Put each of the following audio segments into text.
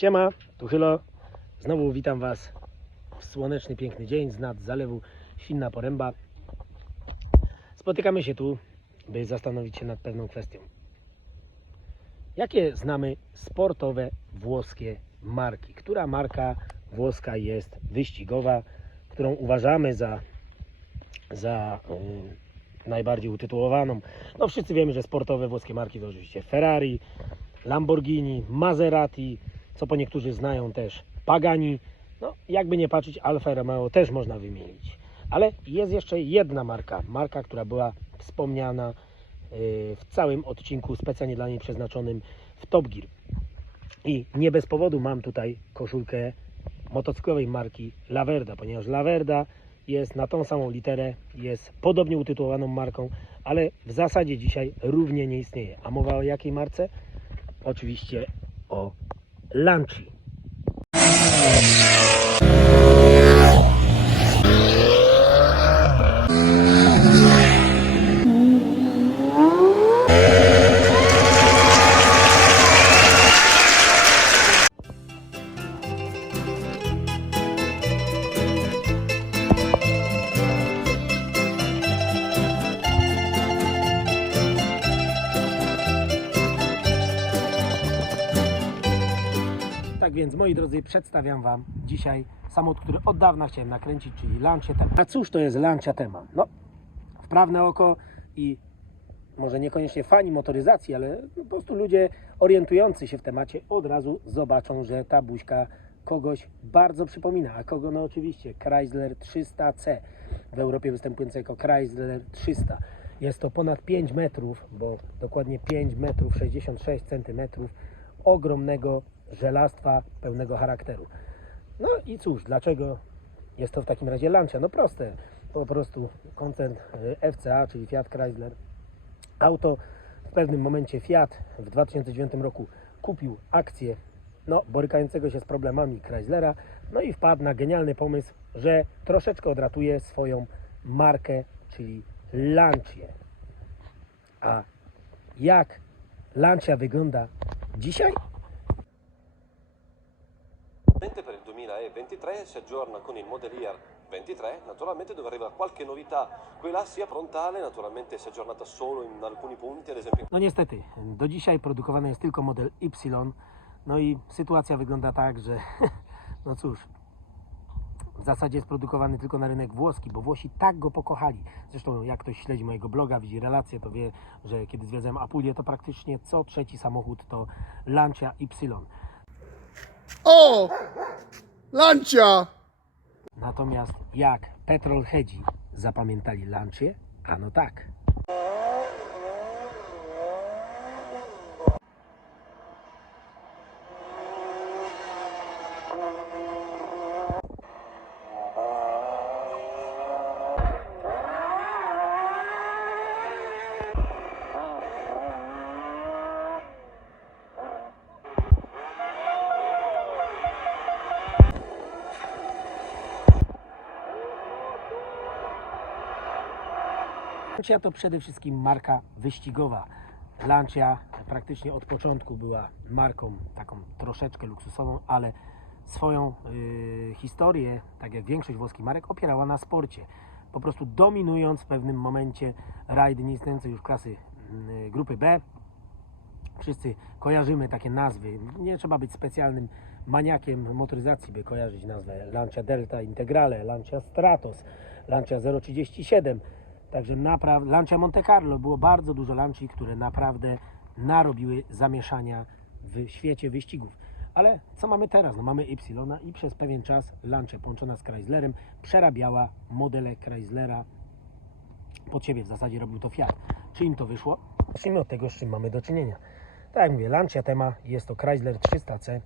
Siema, tu Chylo. Znowu witam Was w słoneczny, piękny dzień z nad zalewu Świnna Poręba. Spotykamy się tu, by zastanowić się nad pewną kwestią. Jakie znamy sportowe włoskie marki? Która marka włoska jest wyścigowa, którą uważamy za, za y, najbardziej utytułowaną? No wszyscy wiemy, że sportowe włoskie marki to oczywiście Ferrari, Lamborghini, Maserati, co po niektórzy znają też Pagani. No, jakby nie patrzeć, Alfa Romeo też można wymienić. Ale jest jeszcze jedna marka, marka, która była wspomniana yy, w całym odcinku specjalnie dla niej przeznaczonym w Top Gear. I nie bez powodu mam tutaj koszulkę motocyklowej marki Laverda, ponieważ Laverda jest na tą samą literę, jest podobnie utytułowaną marką, ale w zasadzie dzisiaj równie nie istnieje. A mowa o jakiej marce? Oczywiście o Lanci. Przedstawiam Wam dzisiaj samochód, który od dawna chciałem nakręcić, czyli Lancia Tema. A cóż to jest Lancia Tema? No, wprawne oko i może niekoniecznie fani motoryzacji, ale po prostu ludzie orientujący się w temacie od razu zobaczą, że ta buźka kogoś bardzo przypomina. A kogo? No oczywiście Chrysler 300C, w Europie występujący jako Chrysler 300. Jest to ponad 5 metrów, bo dokładnie 5 metrów 66 centymetrów ogromnego żelastwa pełnego charakteru. No i cóż, dlaczego jest to w takim razie Lancia? No proste, po prostu koncern y, FCA, czyli Fiat Chrysler. Auto w pewnym momencie Fiat w 2009 roku kupił akcję no, borykającego się z problemami Chryslera, no i wpadł na genialny pomysł, że troszeczkę odratuje swoją markę, czyli Lancię. A jak Lancia wygląda dzisiaj? Naturalmente per il 2023 si aggiorna con il Model Year 23, naturalmente dove arriva qualche novità, quella sia frontale, naturalmente si è aggiornata solo in alcuni punti, ad esempio No niestety, do dzisiaj produkowany jest tylko model Y. No i sytuacja wygląda tak, że no cóż, w zasadzie jest produkowany tylko na rynek włoski, bo Włosi tak go pokochali. Zresztą jak ktoś śledzi mojego bloga, widzi relacje, to wie, że kiedy zwiedzałem Apulię, to praktycznie co trzeci samochód to Lancia Y. O! Lancia! Natomiast jak petrolheadzi zapamiętali Lancię? Ano tak. Lancia to przede wszystkim marka wyścigowa. Lancia praktycznie od początku była marką taką troszeczkę luksusową, ale swoją y, historię, tak jak większość włoskich marek, opierała na sporcie. Po prostu dominując w pewnym momencie rajdy nieistniejące już klasy y, grupy B. Wszyscy kojarzymy takie nazwy. Nie trzeba być specjalnym maniakiem motoryzacji, by kojarzyć nazwę Lancia Delta Integrale, Lancia Stratos, Lancia 037. Także naprawdę, Lancia Monte Carlo, było bardzo dużo Lanci, które naprawdę narobiły zamieszania w świecie wyścigów. Ale co mamy teraz? No mamy Y i przez pewien czas Lancia połączona z Chryslerem przerabiała modele Chryslera pod siebie. W zasadzie robił to Fiat. Czy im to wyszło? Zacznijmy od tego, z czym mamy do czynienia. Tak jak mówię, Lancia Tema jest to Chrysler 300C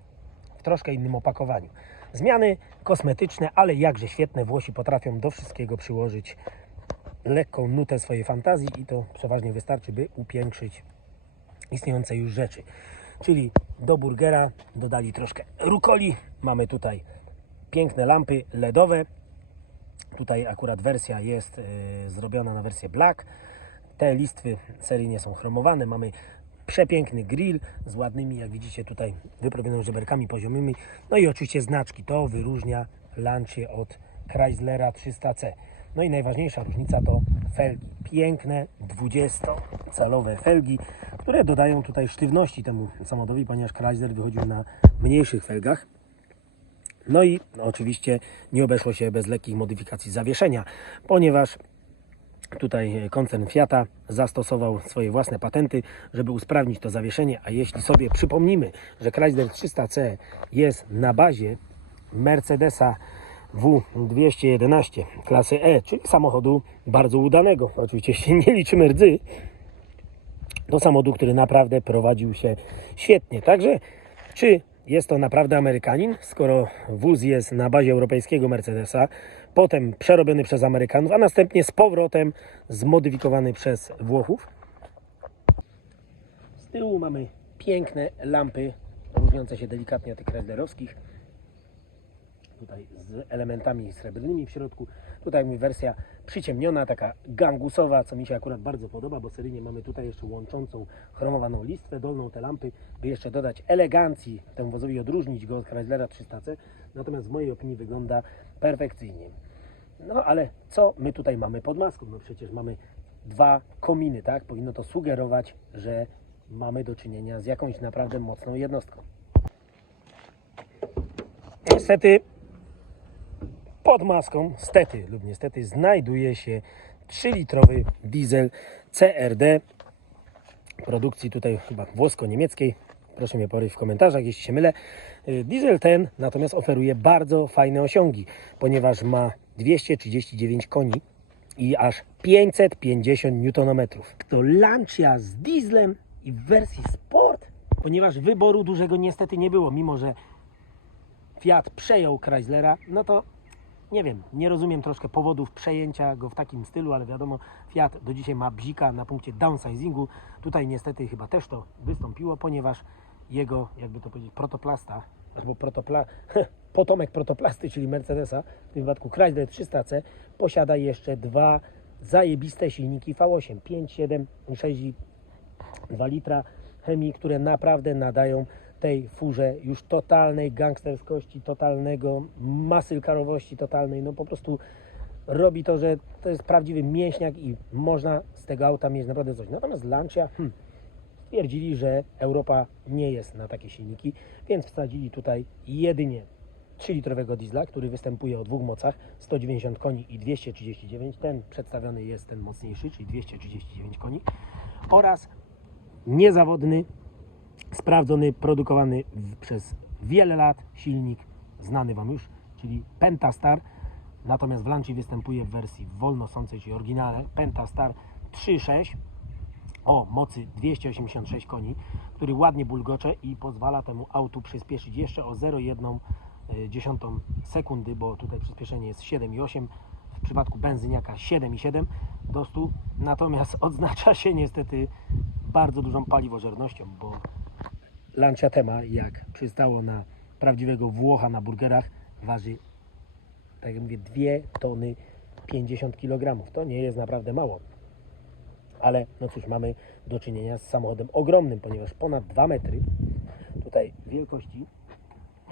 w troszkę innym opakowaniu. Zmiany kosmetyczne, ale jakże świetne. Włosi potrafią do wszystkiego przyłożyć lekką nutę swojej fantazji i to przeważnie wystarczy, by upiększyć istniejące już rzeczy. Czyli do burgera dodali troszkę rukoli. Mamy tutaj piękne lampy LEDowe. Tutaj akurat wersja jest e, zrobiona na wersję black. Te listwy seryjnie są chromowane. Mamy Przepiękny grill z ładnymi, jak widzicie tutaj, wyprawionymi żeberkami poziomymi. No i oczywiście znaczki. To wyróżnia Lancia od Chryslera 300C. No i najważniejsza różnica to felgi. Piękne 20-calowe felgi, które dodają tutaj sztywności temu samochodowi, ponieważ Chrysler wychodził na mniejszych felgach. No i oczywiście nie obeszło się bez lekkich modyfikacji zawieszenia, ponieważ tutaj koncern Fiata zastosował swoje własne patenty, żeby usprawnić to zawieszenie, a jeśli sobie przypomnimy, że Chrysler 300C jest na bazie Mercedesa W211 klasy E, czyli samochodu bardzo udanego, oczywiście jeśli nie liczymy rdzy, do samochodu, który naprawdę prowadził się świetnie. Także czy jest to naprawdę Amerykanin, skoro wóz jest na bazie europejskiego Mercedesa, potem przerobiony przez Amerykanów, a następnie z powrotem zmodyfikowany przez Włochów? Z tyłu mamy piękne lampy, różniące się delikatnie od tych Chryslerowskich. Tutaj z elementami srebrnymi w środku. Tutaj mi wersja przyciemniona, taka gangusowa, co mi się akurat bardzo podoba, bo seryjnie mamy tutaj jeszcze łączącą chromowaną listwę dolną te lampy, by jeszcze dodać elegancji temu wozowi, odróżnić go od Chryslera 300C. Natomiast w mojej opinii wygląda perfekcyjnie. No ale co my tutaj mamy pod maską? No przecież mamy dwa kominy, tak? Powinno to sugerować, że mamy do czynienia z jakąś naprawdę mocną jednostką. Niestety pod maską, stety lub niestety, znajduje się 3-litrowy diesel CRD produkcji tutaj chyba włosko-niemieckiej. Proszę mnie poryć w komentarzach, jeśli się mylę. Y, Diesel ten natomiast oferuje bardzo fajne osiągi, ponieważ ma 239 koni i aż 550 Nm. To Lancia z dieslem i w wersji Sport, ponieważ wyboru dużego niestety nie było, mimo że Fiat przejął Chryslera, no to nie wiem, nie rozumiem troszkę powodów przejęcia go w takim stylu, ale wiadomo, Fiat do dzisiaj ma bzika na punkcie downsizingu. Tutaj niestety chyba też to wystąpiło, ponieważ jego, jakby to powiedzieć, protoplasta, albo protopla, potomek protoplasty, czyli Mercedesa, w tym wypadku Chrysler 300C, posiada jeszcze dwa zajebiste silniki V8, 5, 7 i 6 2 litra chemii, które naprawdę nadają tej furze już totalnej gangsterskości, totalnego masylkarowości totalnej. No po prostu robi to, że to jest prawdziwy mięśniak i można z tego auta mieć naprawdę coś. Natomiast Lancia hmm, stwierdzili, że Europa nie jest na takie silniki, więc wsadzili tutaj jedynie 3-litrowego diesla, który występuje o dwóch mocach 190 koni i 239. Ten przedstawiony jest ten mocniejszy, czyli 239 koni oraz niezawodny, sprawdzony, produkowany przez wiele lat silnik znany Wam już, czyli Pentastar. Natomiast w Lanci występuje w wersji wolnosącej, czyli oryginale. Pentastar 3.6 o mocy 286 koni, który ładnie bulgocze i pozwala temu autu przyspieszyć jeszcze o 0,1 dziesiątą sekundy, bo tutaj przyspieszenie jest 7,8 w przypadku benzyniaka 7,7 do 100, natomiast odznacza się niestety bardzo dużą paliwożernością, bo Lancia Tema, jak przystało na prawdziwego Włocha na burgerach, waży, tak jak mówię, 2 tony 50 kg. To nie jest naprawdę mało. Ale no cóż, mamy do czynienia z samochodem ogromnym, ponieważ ponad 2 metry tutaj wielkości,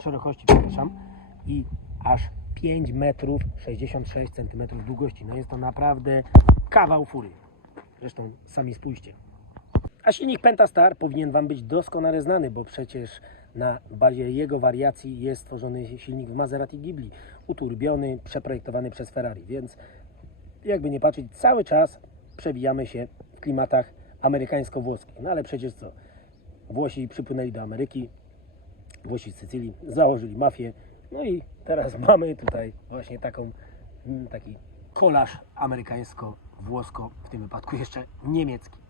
szerokości, przepraszam, i aż 5 metrów 66 cm długości. No jest to naprawdę kawał fury. Zresztą sami spójrzcie. A silnik Pentastar powinien Wam być doskonale znany, bo przecież na bazie jego wariacji jest stworzony silnik w Maserati Ghibli, uturbiony, przeprojektowany przez Ferrari, więc jakby nie patrzeć, cały czas przewijamy się w klimatach amerykańsko-włoskich. No ale przecież co? Włosi przypłynęli do Ameryki, Włosi z Sycylii, założyli mafię, no i teraz mamy tutaj właśnie taką, mm, taki kolaż amerykańsko-włosko, w tym wypadku jeszcze niemiecki.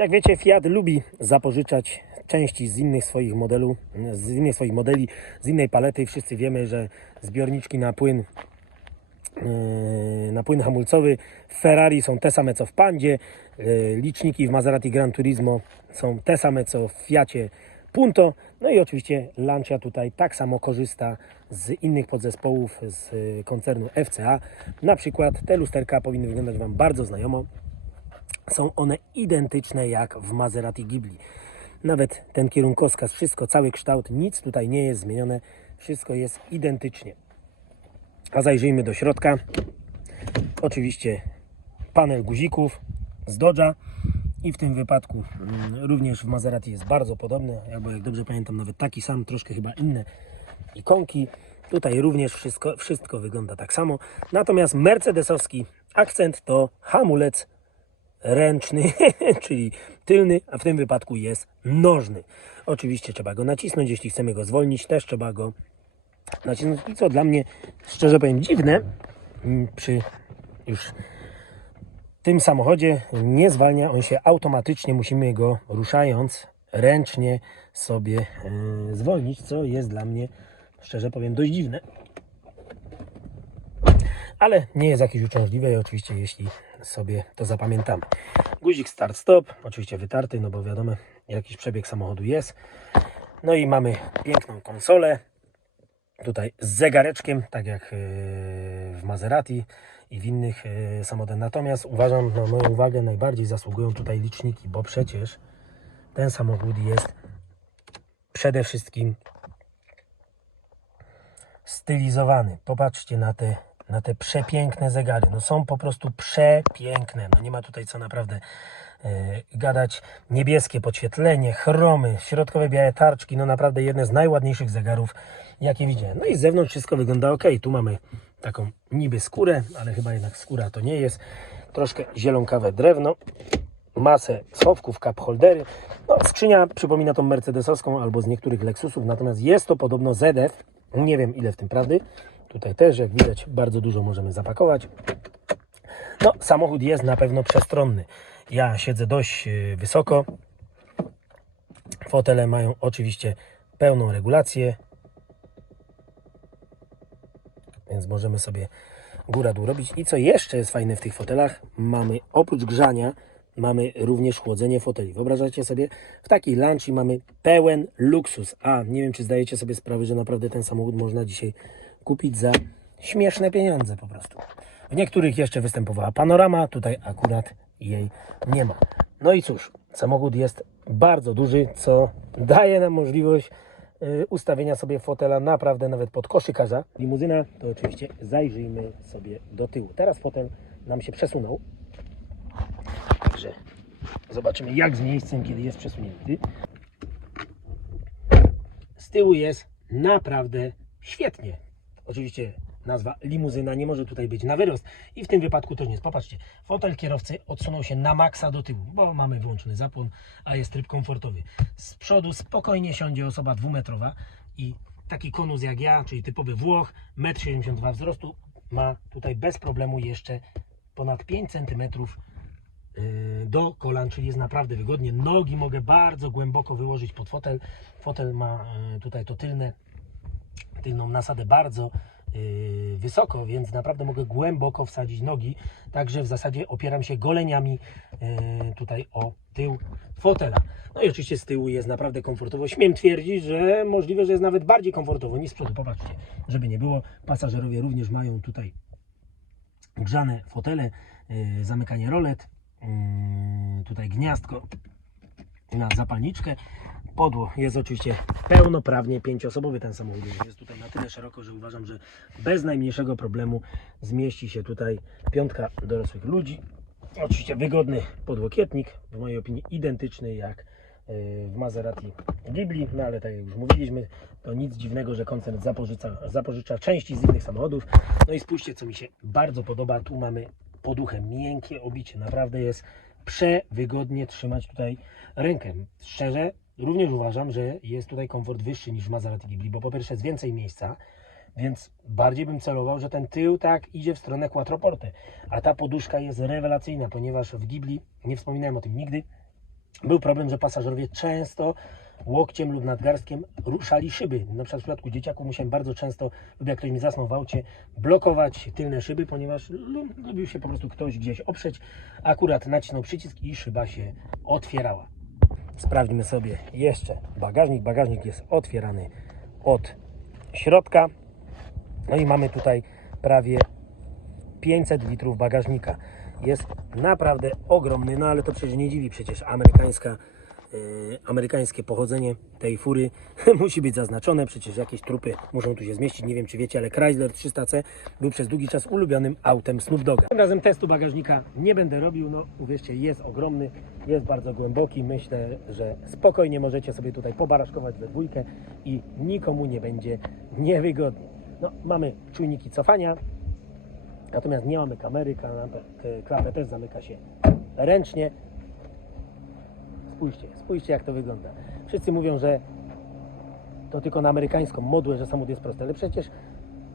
Jak wiecie, Fiat lubi zapożyczać części z innych swoich modelu, z innych swoich modeli, z innej palety. Wszyscy wiemy, że zbiorniczki na płyn yy, na płyn hamulcowy w Ferrari są te same co w Pandzie, yy, liczniki w Maserati Gran Turismo są te same co w Fiacie Punto. No i oczywiście Lancia tutaj tak samo korzysta z innych podzespołów z koncernu FCA. Na przykład te lusterka powinny wyglądać Wam bardzo znajomo Są one identyczne jak w Maserati Ghibli. Nawet ten kierunkowskaz, wszystko, cały kształt, nic tutaj nie jest zmienione. Wszystko jest identycznie. A zajrzyjmy do środka. Oczywiście panel guzików z Dodge'a i w tym wypadku mm, również w Maserati jest bardzo podobny, albo jak dobrze pamiętam nawet taki sam, troszkę chyba inne ikonki. Tutaj również wszystko, wszystko wygląda tak samo. Natomiast mercedesowski akcent to hamulec ręczny, czyli tylny, a w tym wypadku jest nożny. Oczywiście trzeba go nacisnąć, jeśli chcemy go zwolnić, też trzeba go nacisnąć. I co dla mnie, szczerze powiem, dziwne, mm, przy już tym samochodzie nie zwalnia on się automatycznie, musimy go ruszając ręcznie sobie e, zwolnić, co jest dla mnie, szczerze powiem, dość dziwne. Ale nie jest jakieś uciążliwe i oczywiście jeśli sobie to zapamiętamy. Guzik start-stop, oczywiście wytarty, no bo wiadomo jakiś przebieg samochodu jest. No i mamy piękną konsolę, tutaj z zegareczkiem, tak jak e, w Maserati i w innych e, samochodach. Natomiast uważam, na moją uwagę najbardziej zasługują tutaj liczniki, bo przecież ten samochód jest przede wszystkim stylizowany. Popatrzcie na te, na te przepiękne zegary. No są po prostu przepiękne. No nie ma tutaj co naprawdę e, gadać. Niebieskie podświetlenie, chromy, środkowe białe tarczki. No naprawdę jedne z najładniejszych zegarów, jakie widziałem. No i z zewnątrz wszystko wygląda ok. Tu mamy taką niby skórę, ale chyba jednak skóra to nie jest. Troszkę zielonkawe drewno masę schowków, cup holdery. No, skrzynia przypomina tą mercedesowską albo z niektórych Lexusów, natomiast jest to podobno ZF. Nie wiem ile w tym prawdy. Tutaj też, jak widać, bardzo dużo możemy zapakować. No, samochód jest na pewno przestronny. Ja siedzę dość yy, wysoko. Fotele mają oczywiście pełną regulację. Więc możemy sobie góra-dół robić. I co jeszcze jest fajne w tych fotelach, mamy oprócz grzania, mamy również chłodzenie foteli. Wyobrażacie sobie, w takiej lunchi mamy pełen luksus. A nie wiem, czy zdajecie sobie sprawę, że naprawdę ten samochód można dzisiaj kupić za śmieszne pieniądze po prostu. W niektórych jeszcze występowała panorama, tutaj akurat jej nie ma. No i cóż, samochód jest bardzo duży, co daje nam możliwość y, ustawienia sobie fotela naprawdę nawet pod koszykarza. Limuzyna to oczywiście zajrzyjmy sobie do tyłu. Teraz fotel nam się przesunął. Także zobaczymy jak z miejscem, kiedy jest przesunięty. Z tyłu jest naprawdę świetnie. Oczywiście nazwa limuzyna nie może tutaj być na wyrost i w tym wypadku to nie jest. Popatrzcie, fotel kierowcy odsunął się na maksa do tyłu, bo mamy wyłączony zapłon, a jest tryb komfortowy. Z przodu spokojnie siądzie osoba dwumetrowa i taki konus jak ja, czyli typowy Włoch, 1,72 m wzrostu, ma tutaj bez problemu jeszcze ponad 5 cm y, do kolan, czyli jest naprawdę wygodnie. Nogi mogę bardzo głęboko wyłożyć pod fotel. Fotel ma y, tutaj to tylne, tylną nasadę bardzo y, wysoko, więc naprawdę mogę głęboko wsadzić nogi. Także w zasadzie opieram się goleniami y, tutaj o tył fotela. No i oczywiście z tyłu jest naprawdę komfortowo. Śmiem twierdzić, że możliwe, że jest nawet bardziej komfortowo niż z przodu. Popatrzcie, żeby nie było. Pasażerowie również mają tutaj grzane fotele, yy, zamykanie rolet, yy, tutaj gniazdko na zapalniczkę. Podło jest oczywiście pełnoprawnie pięcioosobowy ten samochód. Jest tutaj na tyle szeroko, że uważam, że bez najmniejszego problemu zmieści się tutaj piątka dorosłych ludzi. Oczywiście wygodny podłokietnik, w mojej opinii identyczny jak yy, w Maserati Ghibli, no ale tak jak już mówiliśmy, to nic dziwnego, że koncern zapożycza, zapożycza części z innych samochodów. No i spójrzcie, co mi się bardzo podoba. Tu mamy poduchę, miękkie obicie. Naprawdę jest przewygodnie trzymać tutaj rękę. Szczerze, również uważam, że jest tutaj komfort wyższy niż w Maserati Ghibli, bo po pierwsze jest więcej miejsca, więc bardziej bym celował, że ten tył tak idzie w stronę quattroporte. A ta poduszka jest rewelacyjna, ponieważ w Ghibli, nie wspominałem o tym nigdy, był problem, że pasażerowie często łokciem lub nadgarstkiem ruszali szyby. Na przykład w przypadku dzieciaków musiałem bardzo często, lub jak ktoś mi zasnął w aucie, blokować tylne szyby, ponieważ lu- lubił się po prostu ktoś gdzieś oprzeć. Akurat nacisnął przycisk i szyba się otwierała. Sprawdźmy sobie jeszcze bagażnik. Bagażnik jest otwierany od środka. No i mamy tutaj prawie 500 litrów bagażnika. jest naprawdę ogromny, no ale to przecież nie dziwi, przecież amerykańska, amerykańskie pochodzenie tej fury musi być zaznaczone, przecież jakieś trupy muszą tu się zmieścić, nie wiem czy wiecie, ale Chrysler 300C był przez długi czas ulubionym autem Snoop Doga. Tym razem testu bagażnika nie będę robił, no uwierzcie, jest ogromny, jest bardzo głęboki, myślę, że spokojnie możecie sobie tutaj pobaraszkować we dwójkę i nikomu nie będzie niewygodnie. No, mamy czujniki cofania, Natomiast nie mamy kamery, klapę, klapę też zamyka się ręcznie. Spójrzcie, spójrzcie jak to wygląda. Wszyscy mówią, że to tylko na amerykańską modłę, że samochód jest prosty, ale przecież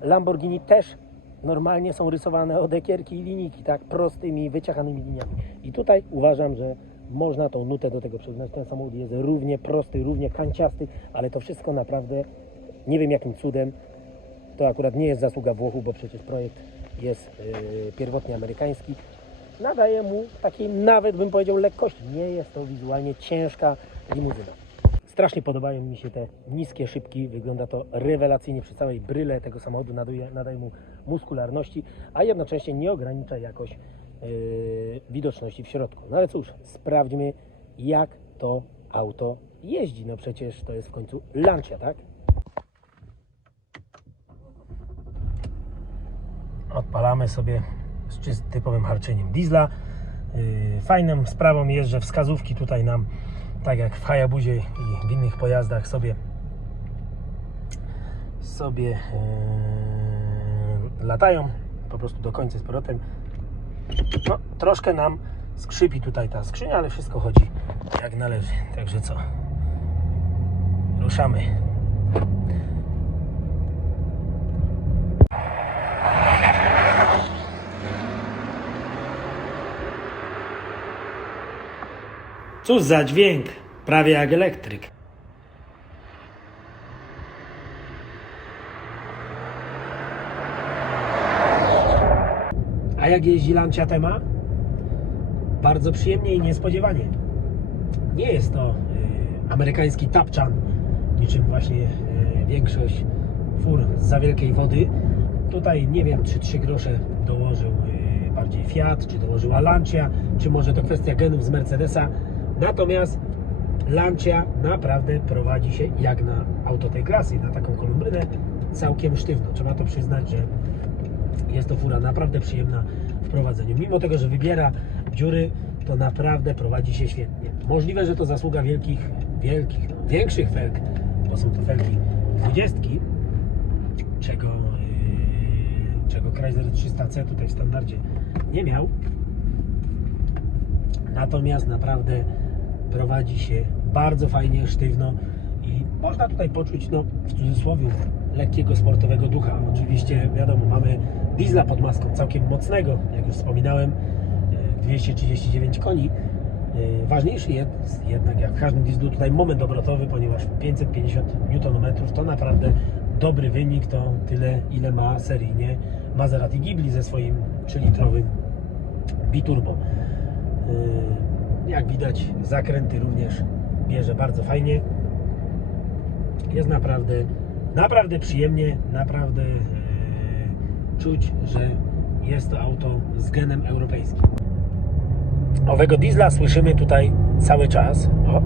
Lamborghini też normalnie są rysowane od ekierki i linijki, tak, prostymi, wyciachanymi liniami. I tutaj uważam, że można tą nutę do tego przyznać. Ten samochód jest równie prosty, równie kanciasty, ale to wszystko naprawdę nie wiem jakim cudem to akurat nie jest zasługa Włochów, bo przecież projekt jest yy, pierwotnie amerykański. Nadaje mu takiej nawet bym powiedział lekkości. Nie jest to wizualnie ciężka limuzyna. Strasznie podobają mi się te niskie szybki. Wygląda to rewelacyjnie przy całej bryle tego samochodu. Nadaje, nadaje mu muskularności, a jednocześnie nie ogranicza jakoś yy, widoczności w środku. No ale cóż, sprawdźmy jak to auto jeździ. No przecież to jest w końcu Lancia, tak? odpalamy sobie z typowym harczeniem diesla. Yy, Fajną sprawą jest, że wskazówki tutaj nam, tak jak w Hayabuzie i w innych pojazdach sobie sobie yy, latają po prostu do końca z powrotem. No, troszkę nam skrzypi tutaj ta skrzynia, ale wszystko chodzi jak należy. Także co? Ruszamy. Cóż za dźwięk, prawie jak elektryk. A jak jeździ Lancia Tema? Bardzo przyjemnie i niespodziewanie. Nie jest to y, amerykański tapczan, niczym właśnie y, większość fur za wielkiej wody. Tutaj nie wiem, czy 3 grosze dołożył y, bardziej Fiat, czy dołożyła Lancia, czy może to kwestia genów z Mercedesa. Natomiast Lancia naprawdę prowadzi się jak na auto tej klasy, na taką kolumbrynę całkiem sztywno. Trzeba to przyznać, że jest to fura naprawdę przyjemna w prowadzeniu. Mimo tego, że wybiera dziury, to naprawdę prowadzi się świetnie. Możliwe, że to zasługa wielkich, wielkich, większych felg, bo są to felgi 20, czego, yy, czego Chrysler 300C tutaj w standardzie nie miał. Natomiast naprawdę prowadzi się bardzo fajnie, sztywno i można tutaj poczuć, no w cudzysłowie, lekkiego sportowego ducha. Oczywiście, wiadomo, mamy diesla pod maską, całkiem mocnego, jak już wspominałem, e, 239 koni. E, Ważniejszy jest jednak, jak w każdym dieslu, tutaj moment obrotowy, ponieważ 550 Nm to naprawdę dobry wynik, to tyle, ile ma seryjnie Maserati Ghibli ze swoim 3-litrowym biturbo. Jak widać, zakręty również bierze bardzo fajnie. Jest naprawdę, naprawdę przyjemnie, naprawdę yy, czuć, że jest to auto z genem europejskim. Owego diesla słyszymy tutaj cały czas. O.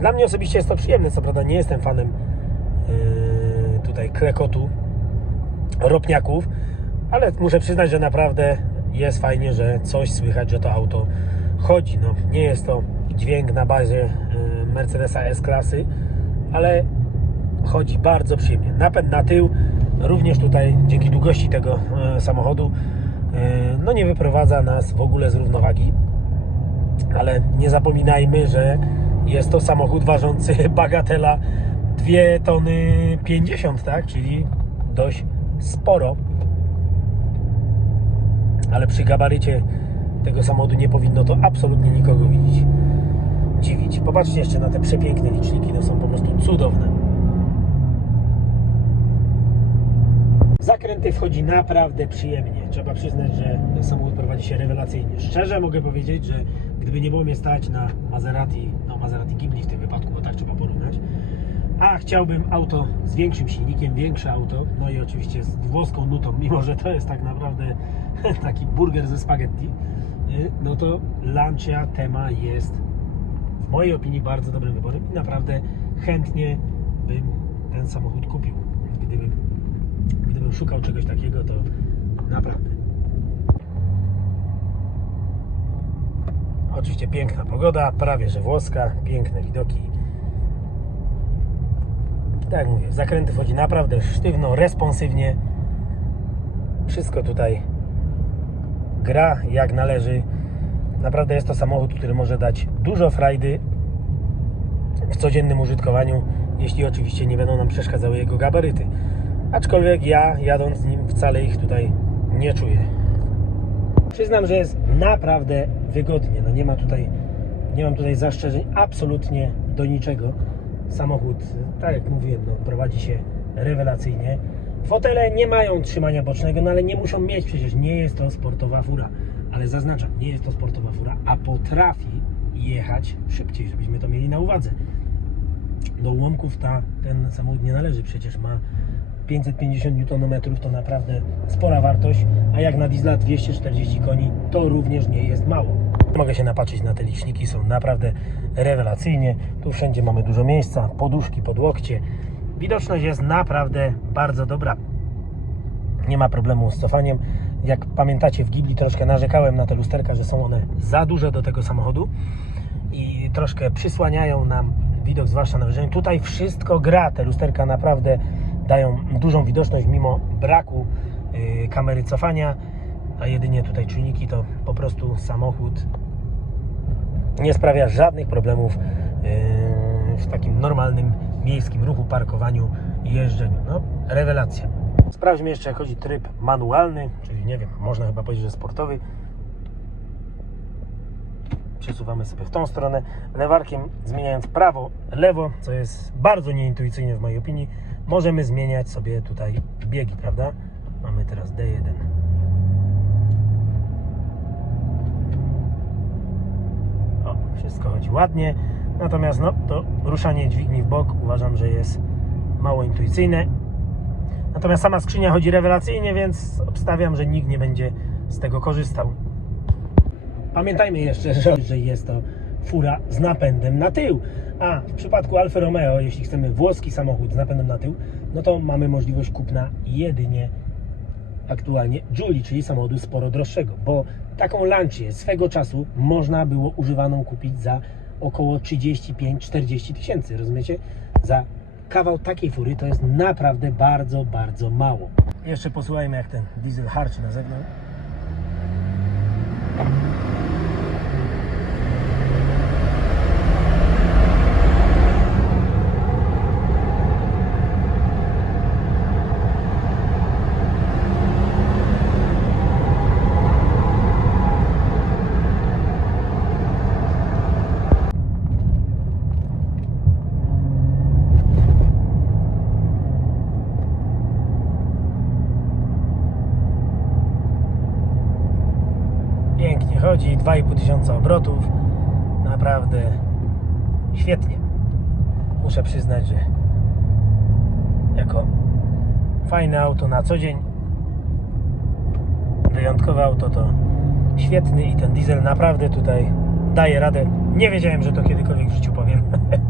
Dla mnie osobiście jest to przyjemne, co prawda nie jestem fanem yy, tutaj klekotu ropniaków, ale muszę przyznać, że naprawdę jest fajnie, że coś słychać, że to auto chodzi. No, nie jest to dźwięk na bazie y, Mercedesa S-klasy, ale chodzi bardzo przyjemnie. Napęd na tył również tutaj dzięki długości tego y, samochodu y, no nie wyprowadza nas w ogóle z równowagi. Ale nie zapominajmy, że jest to samochód ważący bagatela 2 tony 50, tak? Czyli dość sporo ale przy gabarycie tego samochodu nie powinno to absolutnie nikogo widzieć. Dziwić. Popatrzcie jeszcze na te przepiękne liczniki, no są po prostu cudowne. Zakręty wchodzi naprawdę przyjemnie. Trzeba przyznać, że samochód prowadzi się rewelacyjnie. Szczerze mogę powiedzieć, że gdyby nie było mnie stać na Maserati, no Maserati Ghibli w tym wypadku, bo tak trzeba porównać, A chciałbym auto z większym silnikiem, większe auto, no i oczywiście z włoską nutą, mimo że to jest tak naprawdę taki burger ze spaghetti, y, no to Lancia Tema jest w mojej opinii bardzo dobrym wyborem i naprawdę chętnie bym ten samochód kupił. Gdybym, gdybym szukał czegoś takiego, to naprawdę. Oczywiście piękna pogoda, prawie że włoska, piękne widoki. Tak jak mówię, zakręty wchodzi naprawdę sztywno, responsywnie. Wszystko tutaj gra jak należy. Naprawdę jest to samochód, który może dać dużo frajdy w codziennym użytkowaniu, jeśli oczywiście nie będą nam przeszkadzały jego gabaryty. Aczkolwiek ja jadąc nim wcale ich tutaj nie czuję. Przyznam, że jest naprawdę wygodnie. No nie ma tutaj, nie mam tutaj zastrzeżeń absolutnie do niczego. Samochód, tak jak mówiłem, no, prowadzi się rewelacyjnie. Fotele nie mają trzymania bocznego, no ale nie muszą mieć, przecież nie jest to sportowa fura. Ale zaznaczam, nie jest to sportowa fura, a potrafi jechać szybciej, żebyśmy to mieli na uwadze. Do ułomków ta, ten samochód nie należy, przecież ma 550 Nm to naprawdę spora wartość, a jak na diesla 240 koni to również nie jest mało. Mogę się napatrzeć na te liczniki, są naprawdę rewelacyjnie. Tu wszędzie mamy dużo miejsca, poduszki pod łokcie. Widoczność jest naprawdę bardzo dobra. Nie ma problemu z cofaniem. Jak pamiętacie w Ghibli troszkę narzekałem na te lusterka, że są one za duże do tego samochodu i troszkę przysłaniają nam widok, zwłaszcza na wyżeniu. Tutaj wszystko gra, te lusterka naprawdę dają dużą widoczność mimo braku yy, kamery cofania, a jedynie tutaj czujniki to po prostu samochód nie sprawia żadnych problemów yy, w takim normalnym miejskim ruchu, parkowaniu i jeżdżeniu. No, rewelacja. Sprawdźmy jeszcze, jak chodzi tryb manualny, czyli nie wiem, można chyba powiedzieć, że sportowy przesuwamy sobie w tą stronę, lewarkiem zmieniając prawo, lewo, co jest bardzo nieintuicyjne w mojej opinii, możemy zmieniać sobie tutaj biegi, prawda? Mamy teraz D1. O, wszystko chodzi ładnie, natomiast no, to ruszanie dźwigni w bok uważam, że jest mało intuicyjne. Natomiast sama skrzynia chodzi rewelacyjnie, więc obstawiam, że nikt nie będzie z tego korzystał. Pamiętajmy jeszcze, że, jest to fura z napędem na tył. A w przypadku Alfa Romeo, jeśli chcemy włoski samochód z napędem na tył, no to mamy możliwość kupna jedynie aktualnie Julie, czyli samochodu sporo droższego, bo taką Lancię swego czasu można było używaną kupić za około 35-40 tysięcy, rozumiecie? Za kawał takiej fury to jest naprawdę bardzo, bardzo mało. Jeszcze posłuchajmy jak ten diesel harczy na zewnątrz. Tysiąca obrotów. Naprawdę świetnie. Muszę przyznać, że jako fajne auto na co dzień, wyjątkowe auto to świetny i ten diesel naprawdę tutaj daje radę. Nie wiedziałem, że to kiedykolwiek w życiu powiem.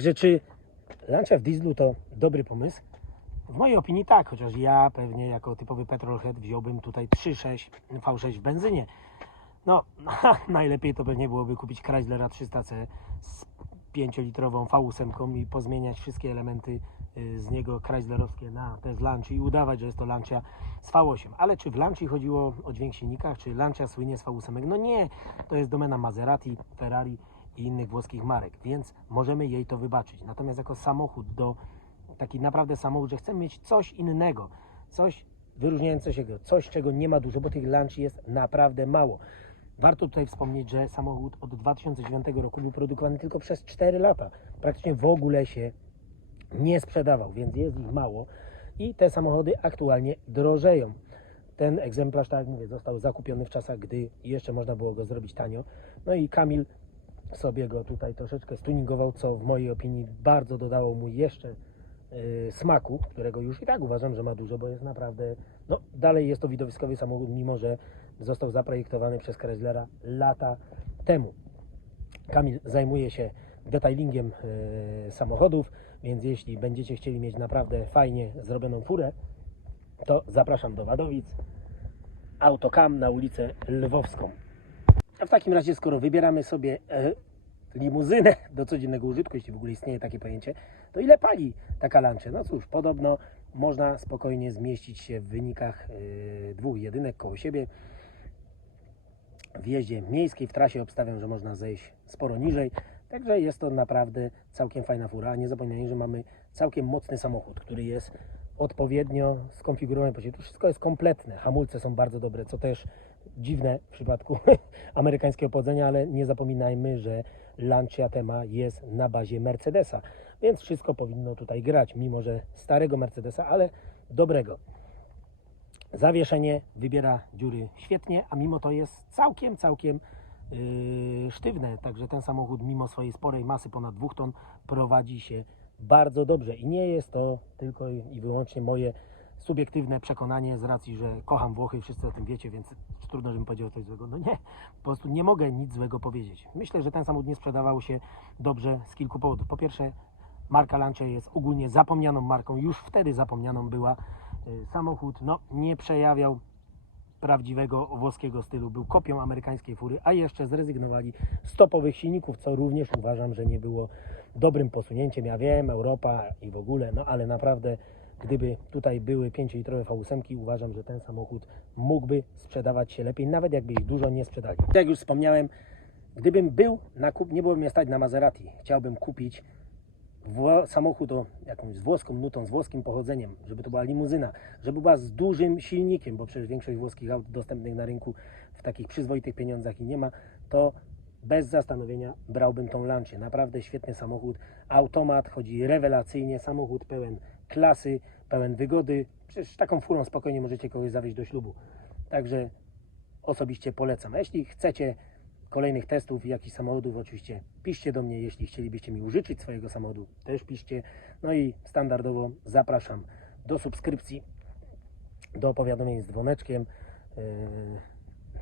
Także czy Lancia w dieslu to dobry pomysł? W mojej opinii tak, chociaż ja pewnie jako typowy petrolhead wziąłbym tutaj 3.6 V6 w benzynie. No, najlepiej to pewnie byłoby kupić Chryslera 300C z 5-litrową V8 i pozmieniać wszystkie elementy y, z niego Chryslerowskie na te z i udawać, że jest to Lancia z V8. Ale czy w Lanci chodziło o dźwięk silnika, czy Lancia słynie z V8? No nie, to jest domena Maserati, Ferrari i innych włoskich marek, więc możemy jej to wybaczyć. Natomiast jako samochód do taki naprawdę samochód, że chcemy mieć coś innego, coś wyróżniającego, coś czego nie ma dużo, bo tych Lanci jest naprawdę mało. Warto tutaj wspomnieć, że samochód od 2009 roku był produkowany tylko przez 4 lata. Praktycznie w ogóle się nie sprzedawał, więc jest ich mało i te samochody aktualnie drożeją. Ten egzemplarz, tak jak mówię, został zakupiony w czasach, gdy jeszcze można było go zrobić tanio. No i Kamil sobie go tutaj troszeczkę stuningował, co w mojej opinii bardzo dodało mu jeszcze yy, smaku, którego już i tak uważam, że ma dużo, bo jest naprawdę, no dalej jest to widowiskowy samochód, mimo że został zaprojektowany przez Chryslera lata temu. Kamil zajmuje się detailingiem yy, samochodów, więc jeśli będziecie chcieli mieć naprawdę fajnie zrobioną furę, to zapraszam do Wadowic. Autokam na ulicę Lwowską. A w takim razie, skoro wybieramy sobie e, limuzynę do codziennego użytku, jeśli w ogóle istnieje takie pojęcie, to ile pali taka Lancia? No cóż, podobno można spokojnie zmieścić się w wynikach e, dwóch jedynek koło siebie. W jeździe miejskiej, w trasie obstawiam, że można zejść sporo niżej. Także jest to naprawdę całkiem fajna fura. A nie zapominajmy, że mamy całkiem mocny samochód, który jest odpowiednio skonfigurowany. To wszystko jest kompletne. Hamulce są bardzo dobre, co też dziwne w przypadku amerykańskiego pochodzenia, ale nie zapominajmy, że Lancia Tema jest na bazie Mercedesa, więc wszystko powinno tutaj grać, mimo że starego Mercedesa, ale dobrego. Zawieszenie wybiera dziury świetnie, a mimo to jest całkiem, całkiem yy, sztywne. Także ten samochód, mimo swojej sporej masy ponad 2 ton, prowadzi się bardzo dobrze. I nie jest to tylko i wyłącznie moje subiektywne przekonanie z racji, że kocham Włochy, wszyscy o tym wiecie, więc trudno, żebym powiedział coś złego. No nie, po prostu nie mogę nic złego powiedzieć. Myślę, że ten samochód nie sprzedawał się dobrze z kilku powodów. Po pierwsze, marka Lancia jest ogólnie zapomnianą marką, już wtedy zapomnianą była. Y, Samochód no, nie przejawiał prawdziwego włoskiego stylu, był kopią amerykańskiej fury, a jeszcze zrezygnowali z topowych silników, co również uważam, że nie było dobrym posunięciem. Ja wiem, Europa i w ogóle, no ale naprawdę, gdyby tutaj były 5-litrowe V8, uważam, że ten samochód mógłby sprzedawać się lepiej, nawet jakby ich dużo nie sprzedali. Tak jak już wspomniałem, gdybym był na kup, nie byłoby mnie stać na Maserati, chciałbym kupić samochód o jakąś z włoską nutą, z włoskim pochodzeniem, żeby to była limuzyna, żeby była z dużym silnikiem, bo przecież większość włoskich aut dostępnych na rynku w takich przyzwoitych pieniądzach i nie ma, to bez zastanowienia brałbym tą Lancię. Naprawdę świetny samochód, automat, chodzi rewelacyjnie, samochód pełen klasy, pełen wygody. Przecież taką furą spokojnie możecie kogoś zawieźć do ślubu. Także osobiście polecam. A jeśli chcecie kolejnych testów jakichś samochodów, oczywiście piszcie do mnie, jeśli chcielibyście mi użyczyć swojego samochodu, też piszcie. No i standardowo zapraszam do subskrypcji, do powiadomień z dzwoneczkiem, yy,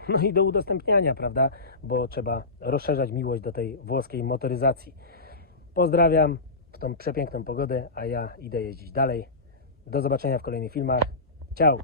no i do udostępniania, prawda, bo trzeba rozszerzać miłość do tej włoskiej motoryzacji. Pozdrawiam w tą przepiękną pogodę, a ja idę jeździć dalej. Do zobaczenia w kolejnych filmach. Ciao!